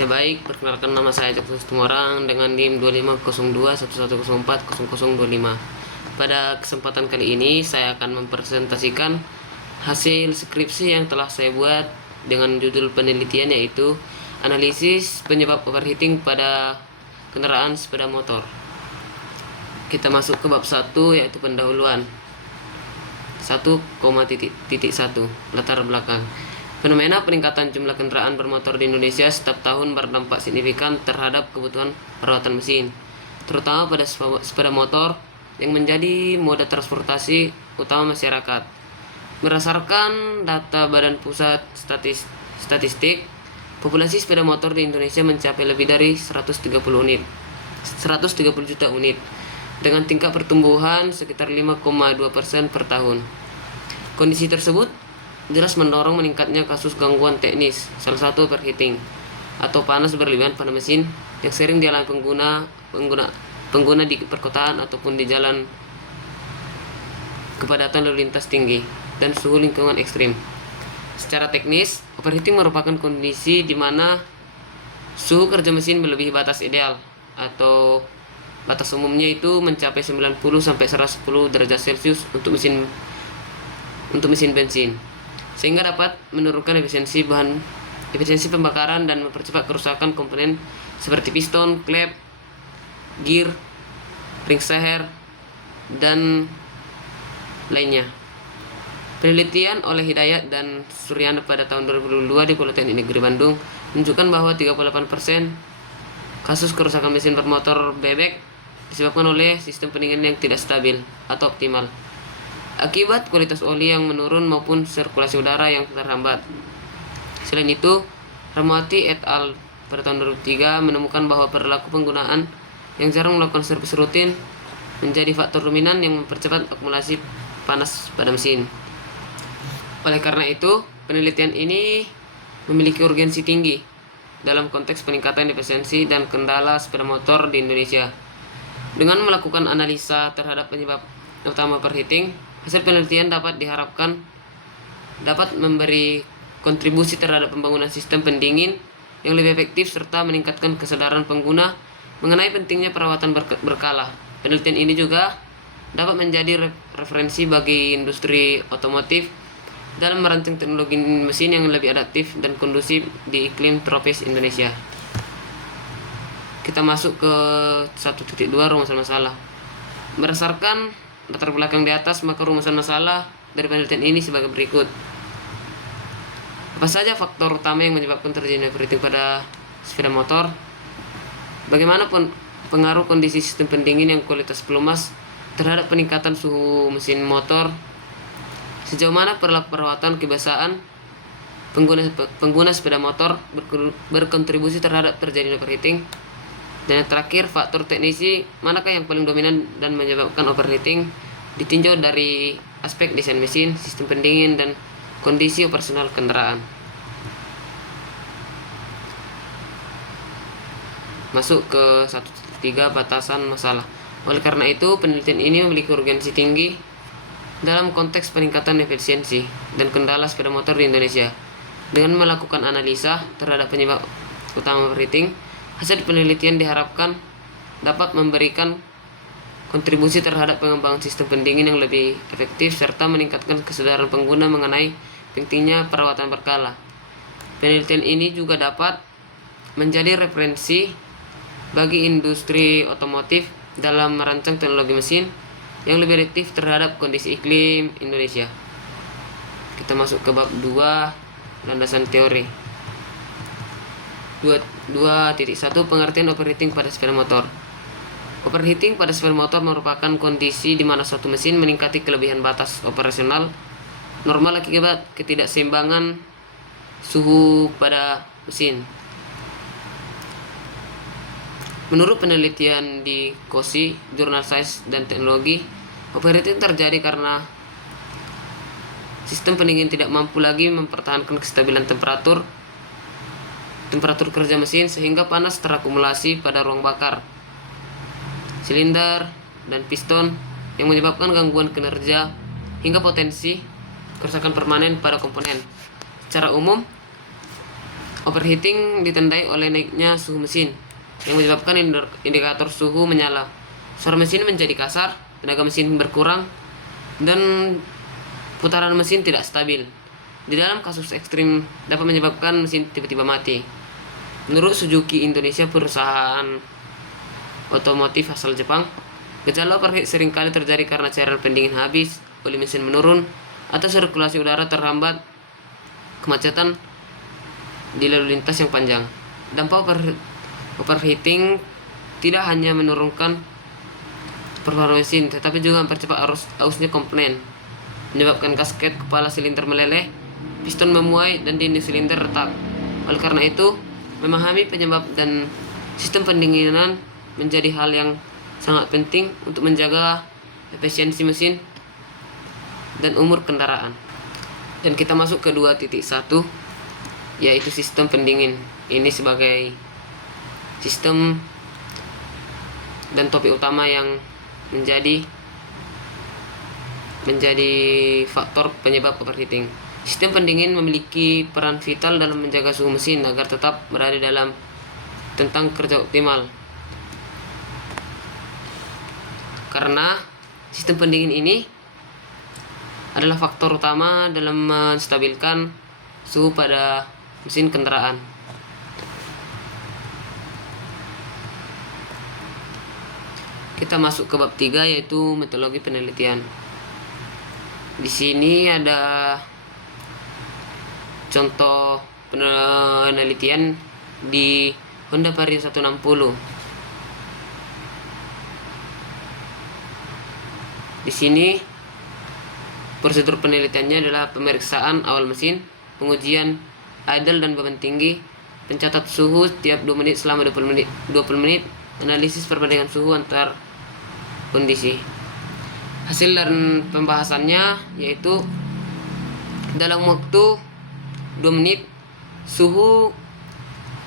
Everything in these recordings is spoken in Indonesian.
Ya baik, perkenalkan nama saya Joko Tumorang dengan NIM 250211040025. Pada kesempatan kali ini saya akan mempresentasikan hasil skripsi yang telah saya buat dengan judul penelitian yaitu analisis penyebab overheating pada kendaraan sepeda motor. Kita masuk ke bab 1 yaitu pendahuluan. 1,1 latar belakang. Fenomena peningkatan jumlah kendaraan bermotor di Indonesia setiap tahun berdampak signifikan terhadap kebutuhan perawatan mesin, terutama pada sepeda motor yang menjadi moda transportasi utama masyarakat. Berdasarkan data Badan Pusat Statistik, populasi sepeda motor di Indonesia mencapai lebih dari 130 juta unit, dengan tingkat pertumbuhan sekitar 5,2% per tahun. Kondisi tersebut jelas mendorong meningkatnya kasus gangguan teknis, salah satu overheating atau panas berlebihan pada mesin yang sering dialami pengguna di perkotaan ataupun di jalan kepadatan lalu lintas tinggi dan suhu lingkungan ekstrim. Secara teknis, overheating merupakan kondisi di mana suhu kerja mesin melebihi batas ideal atau batas umumnya itu mencapai 90 sampai 110 derajat Celcius untuk mesin bensin, sehingga dapat menurunkan efisiensi pembakaran dan mempercepat kerusakan komponen seperti piston, klep, gear, ring seher, dan lainnya. Penelitian oleh Hidayat dan Suryana pada tahun 2002 di Politeknik Negeri Bandung menunjukkan bahwa 38% kasus kerusakan mesin bermotor bebek disebabkan oleh sistem pendingin yang tidak stabil atau optimal, akibat kualitas oli yang menurun maupun sirkulasi udara yang terhambat. Selain itu, Ramawati et al. Pada tahun 2003 menemukan bahwa perilaku penggunaan yang jarang melakukan servis rutin menjadi faktor dominan yang mempercepat akumulasi panas pada mesin. Oleh karena itu, penelitian ini memiliki urgensi tinggi dalam konteks peningkatan efisiensi dan kendala sepeda motor di Indonesia. Dengan melakukan analisa terhadap penyebab utama overheating, hasil penelitian diharapkan dapat memberi kontribusi terhadap pembangunan sistem pendingin yang lebih efektif serta meningkatkan kesadaran pengguna mengenai pentingnya perawatan berkala. Penelitian ini juga dapat menjadi referensi bagi industri otomotif dalam merancang teknologi mesin yang lebih adaptif dan kondusif di iklim tropis Indonesia. Kita masuk ke 1.2 rumusan masalah. Berdasarkan latar belakang di atas, maka rumusan masalah dari penelitian ini sebagai berikut. Apa saja faktor utama yang menyebabkan terjadinya overheating pada sepeda motor? Bagaimana pengaruh kondisi sistem pendingin yang kualitas pelumas terhadap peningkatan suhu mesin motor? Sejauh mana perawatan kebiasaan pengguna sepeda motor berkontribusi terhadap terjadinya overheating? Dan yang terakhir, faktor teknisi manakah yang paling dominan dan menyebabkan overheating ditinjau dari aspek desain mesin, sistem pendingin, dan kondisi operasional kendaraan. Masuk ke 1.3 batasan masalah. Oleh karena itu, penelitian ini memiliki urgensi tinggi dalam konteks peningkatan efisiensi dan kendala sepeda motor di Indonesia. Dengan melakukan analisa terhadap penyebab utama overheating, hasil penelitian diharapkan dapat memberikan kontribusi terhadap pengembangan sistem pendingin yang lebih efektif serta meningkatkan kesadaran pengguna mengenai pentingnya perawatan berkala. Penelitian ini juga dapat menjadi referensi bagi industri otomotif dalam merancang teknologi mesin yang lebih efektif terhadap kondisi iklim Indonesia. Kita masuk ke bab 2, landasan teori. 2.1 Pengertian overheating pada sepeda motor. Overheating pada sepeda motor merupakan kondisi di mana suatu mesin meningkati kelebihan batas operasional normal akibat ketidakseimbangan suhu pada mesin. Menurut penelitian di COSI, Jurnal Sains dan Teknologi, overheating terjadi karena sistem pendingin tidak mampu lagi mempertahankan kestabilan temperatur kerja mesin sehingga panas terakumulasi pada ruang bakar, silinder, dan piston yang menyebabkan gangguan kinerja hingga potensi kerusakan permanen pada komponen. Secara umum, Overheating ditandai oleh naiknya suhu mesin yang menyebabkan indikator suhu menyala. Suara mesin menjadi kasar, tenaga mesin berkurang, dan putaran mesin tidak stabil. Di dalam kasus ekstrim dapat menyebabkan mesin tiba-tiba mati. Menurut Suzuki Indonesia, perusahaan otomotif asal Jepang, gejala overheat seringkali terjadi karena cairan pendingin habis, oli mesin menurun, atau sirkulasi udara terhambat, kemacetan di lalu lintas yang panjang. Dampak overheating tidak hanya menurunkan performa mesin, tetapi juga mempercepat ausnya komponen, menyebabkan gasket kepala silinder meleleh, piston memuai, dan dinding silinder retak. Oleh karena itu, memahami penyebab dan sistem pendinginan menjadi hal yang sangat penting untuk menjaga efisiensi mesin dan umur kendaraan. Dan kita masuk ke 2.1, yaitu sistem pendingin. Ini sebagai sistem dan topik utama yang menjadi faktor penyebab overheating. Sistem pendingin memiliki peran vital dalam menjaga suhu mesin agar tetap berada dalam tentang kerja optimal. Karena sistem pendingin ini adalah faktor utama dalam menstabilkan suhu pada mesin kendaraan. Kita masuk ke bab 3, yaitu metodologi penelitian. Di sini ada contoh penelitian di Honda Vario 160. Di sini prosedur penelitiannya adalah pemeriksaan awal mesin, pengujian idle dan beban tinggi, pencatat suhu setiap 2 menit selama 20 menit, analisis perbandingan suhu antar kondisi. Hasil dan pembahasannya yaitu dalam waktu 2 menit suhu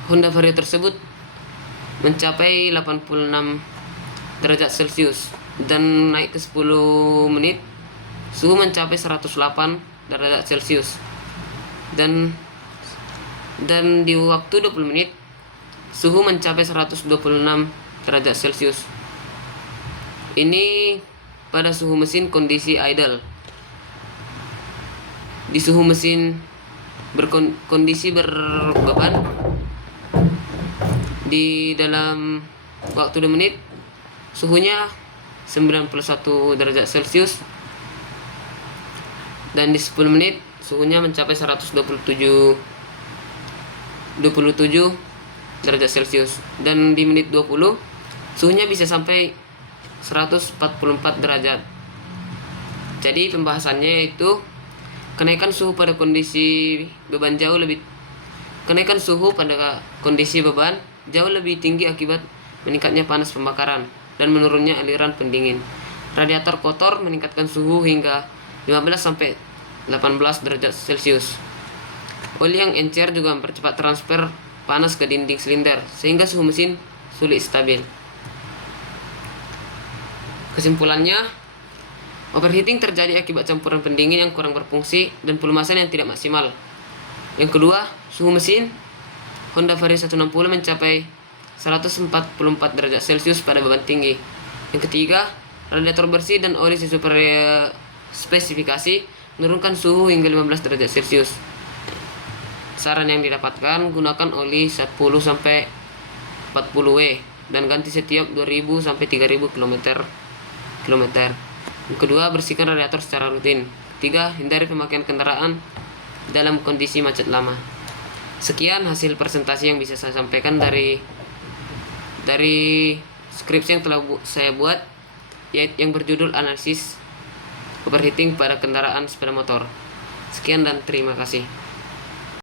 Honda Vario tersebut mencapai 86 derajat Celcius, dan naik ke 10 menit suhu mencapai 108 derajat Celcius, dan di waktu 20 menit suhu mencapai 126 derajat Celcius. Ini pada suhu mesin kondisi idle. Di suhu mesin kondisi berbeban, di dalam waktu 2 menit suhunya 91 derajat Celcius, dan di 10 menit suhunya mencapai 127 derajat Celcius, dan di menit 20 suhunya bisa sampai 144 derajat. Jadi pembahasannya yaitu kenaikan suhu pada kondisi beban jauh lebih tinggi akibat meningkatnya panas pembakaran dan menurunnya aliran pendingin. Radiator kotor meningkatkan suhu hingga 15 sampai 18 derajat Celcius. Oli yang encer juga mempercepat transfer panas ke dinding silinder sehingga suhu mesin sulit stabil. Kesimpulannya, overheating terjadi akibat campuran pendingin yang kurang berfungsi dan pelumasan yang tidak maksimal. Yang kedua, suhu mesin Honda Vario 160 mencapai 144 derajat Celcius pada beban tinggi. Yang ketiga, radiator bersih dan oli sesuai spesifikasi menurunkan suhu hingga 15 derajat Celcius. Saran yang didapatkan, gunakan oli 10 sampai 40W dan ganti setiap 2000 sampai 3000 km. Yang kedua, bersihkan radiator secara rutin. Ketiga, hindari pemakaian kendaraan dalam kondisi macet lama. Sekian hasil presentasi yang bisa saya sampaikan dari skripsi yang telah saya buat, yaitu yang berjudul analisis overheating pada kendaraan sepeda motor. Sekian dan terima kasih.